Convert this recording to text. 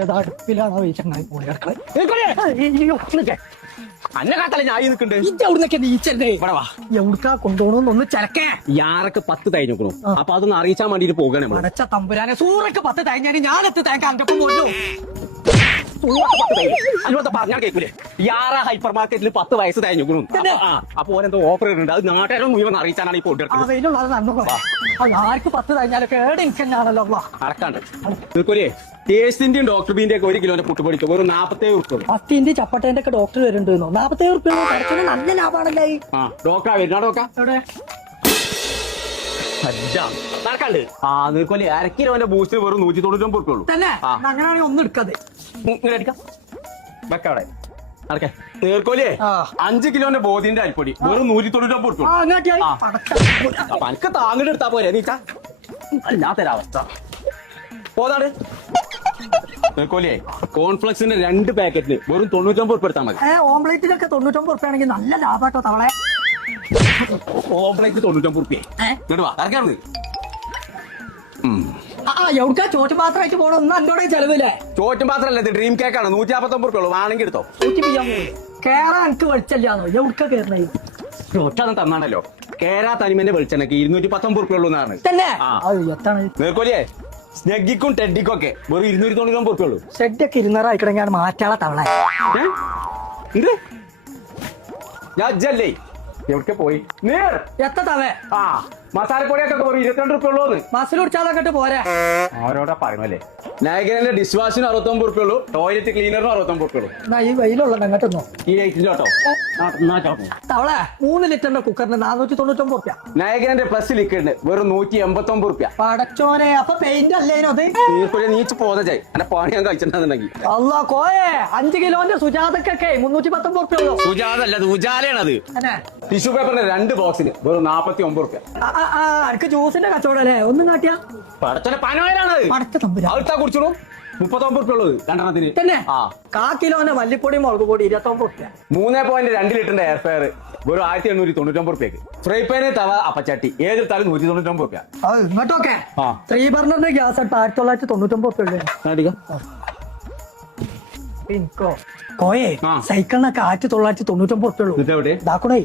ഏതാ അടുപ്പിലാണോ ഈ ചങ്ങായി പോയി കിടക്കണേ? അന്നെ കാത്തല്ലേ ഞാൻ നിൽക്കണ്ട് ഇജ്ജ് അവിടുന്നൊക്കെ നീച്ചല്ലേ ഇവിടെ വാ. എവിടുക്കാ കൊണ്ടുപോകണമെന്നൊന്ന് ചരക്കേ. യാറൊക്കെ 10 തയ്ഞ്ഞു അപ്പൊ അതൊന്ന് അറിയിച്ചാൻ വേണ്ടിട്ട് പോകണേ അടച്ച തമ്പുരാനെ സൂറക്ക് 10 തേഞ്ഞാല് ഞാൻ എത്തി തേക്കാൻ അന്റെ ഒപ്പം പോന്നു. അതിനോട് പറഞ്ഞാൽ കേൾക്കൂലേ? യാറ ഹൈപ്പർ മാർക്കറ്റിൽ 10 വയസ്സ് തയ്ഞ്ഞു അപ്പൊ ഓരെന്തോ ഓഫർ ഇടുന്നുണ്ട്. അത് നാട്ടുകാരും മുഴുവൻ അറിയിച്ചാണ് ഈ ആ വെയിലുള്ളത് നടന്നോ. അത് ആർക്ക് 10 തേഞ്ഞാലൊക്കെ ഏടെ എനിക്കെന്നാണല്ലോ അടക്കാണ്ട് നിൽക്കൂലേ? ടേസ്റ്റിന്റെയും ഡോക്ടർ ബീന്റെ ഒക്കെ 1 കിലോന്റെ പുട്ടുപൊടിക്ക് വെറും 47 ഉറുപ്പ്യ. 10ന്റെ ചപ്പട്ടേന്റെ ഒക്കെ ഡോക്ടർ വരുന്നുണ്ടോ? 47 ഉറുപ്പ്യ കുറച്ചുകൂടെ നല്ല ലാഭമാണല്ലേ. ഡോക്ടറാ വരുന്ന ഡോക്ടർ നടക്കാണ്ട് നിൽക്കൂലേ? 1 കിലോന്റെ ബൂസ്റ്റിന് വെറും 199 ഉറുപ്പ്യുള്ളൂ തന്നെ. അങ്ങനെയാണെങ്കിൽ ഒന്നും എടുക്കാതെ വെക്കവിടെ നടക്കേ. നീർക്കോലിയെ 5 കിലോന്റെ ബോധിന്റെ അരിപ്പൊടി വെറും 199 ഉറുപ്പ്യുള്ളൂ. അപ്പൊ എനിക്ക് താങ്ങൽ എടുത്താ പോരെ നീച്ചാ അല്ലാത്തൊരവസ്ഥ പോതാണ്. നീർക്കോലിയെ കോൺഫ്ലക്സിന്റെ 2 പാക്കറ്റിന് വെറും 99 ഉറുപ്പ്യ എടുത്താൽ മതി. ഓംപ്ലേറ്റിനൊക്കെ 99 ഉറുപ്പ്യ ആണെങ്കിൽ നല്ല ലാഭാട്ടോ തവളെ. ഓംപ്ലേറ്റ് 99 ഉറുപ്പ്യ ഇറക്കാറുണ്ട്. എവിടുക്കാ ചോറ്റ് പാത്രമായിട്ട് പോകണം? ഒന്നും എന്നോടെ ചെലവില്ലേ? ചോറ്റും പാത്രമല്ല, ഇത് ഡ്രീം കേക്കാണ്. 159 ഉറുപ്പ്യുള്ളൂ. വേണമെങ്കിൽ എടുത്തോ. കേറാൻ എനിക്ക് വെളിച്ചല്ലാന്നോ? എവിടുക്ക കേറണേ? ഒറ്റൊന്നും തന്നാണല്ലോ. കേരാ തനിമന്റെ വെളിച്ചെണ്ണക്ക് 219 ഉറുപ്പ്യുള്ളൂ എന്നാണ് തന്നെ. നീർക്കോലിയെ സ്നെഗിക്കും ടെഡിക്കും ഒക്കെ വെറും 299 ഉറുപ്പ്യുള്ളൂ. ഷെഡൊക്കെ 200 ആയിക്കണെങ്കിൽ മാറ്റാളെ തവളെ. ഇത് ജല്ലേ എവിടെ പോയി നേർ എത്തവേ. മസാലപ്പൊടിയൊക്കെ വെറും 22 ഉറുപ്പ്യുള്ളൂ. മസിൽ കുടിച്ചാലൊക്കെ പോരെ. ആരോടാ പറയുമല്ലേ? നായകന്റെ ഡിഷ് വാഷിന് 69 ഉറുപ്പ്യുള്ളൂ. ടോയ്ലറ്റ് ക്ലീനറിന് 69 ഉറുപ്പ്യുള്ളൂ. ഈ വെയിലുള്ള അങ്ങോട്ടൊന്നോ ഈ ലൈറ്റിന്റെ കേട്ടോ തവളെ 3 ലിറ്ററിന്റെ കുക്കറിന് 499 ഉറുപ്പ്യ. നായകന്റെ പ്ലസ് ലിക്വിഡിന് വെറും 189 ഉറുപ്പ്യ. പടച്ചോനെ, അപ്പൊ പെയിന്റ് അല്ലേനോ അത്? നീച്ച് പോതേ എന്റെ പണി ഞാൻ കഴിച്ചിട്ടുണ്ടെന്നുണ്ടെങ്കിൽ. അല്ലാ കോയെ 5 കിലോന്റെ സുജാതക്കൊക്കെ 319 ഉറുപ്പ്യുള്ളൂ. സുജാതല്ല, അത് ഉജാലയാണത്. ടിഷ്യൂ പേപ്പറിന്റെ 2 ബോക്സിന് വെറും 49 ഉറുപ്പ്യ. എനിക്ക് ജ്യൂസിന്റെ കച്ചവടം അല്ലേ? ഒന്നും കാട്ടിയാ പടച്ചോനെ പനോയിലാണ് പടച്ച തമ്പുരാ. അടുത്താ കുടിച്ചോളൂ. 39 ഉറുപ്പ്യുള്ളത് 2 തന്നെ. 1 കിലോന്റെ മല്ലിപ്പൊടി മുളക് പൊടി 29 ഉറുപ്പ്യ. 3.2 ലിറ്ററിന്റെ എയർ ഫെയർ വെറും 1899 ഉറുപ്പ്യക്ക്. ഫ്രൈ പാന്, തവ, അപ്പച്ചട്ടി ഏതെടുത്താലും 199 ഉറുപ്പ്യ. ഇങ്ങോട്ടൊക്കെ 3 ബർണറിന്റെ ഗ്യാസ് എടുത്ത് 1999 ഉറുപ്പ്യ. കോയെ സൈക്കിളിനൊക്കെ 1999 ഉറുപ്പ്യുള്ളൂ. ഇതാക്കണേ.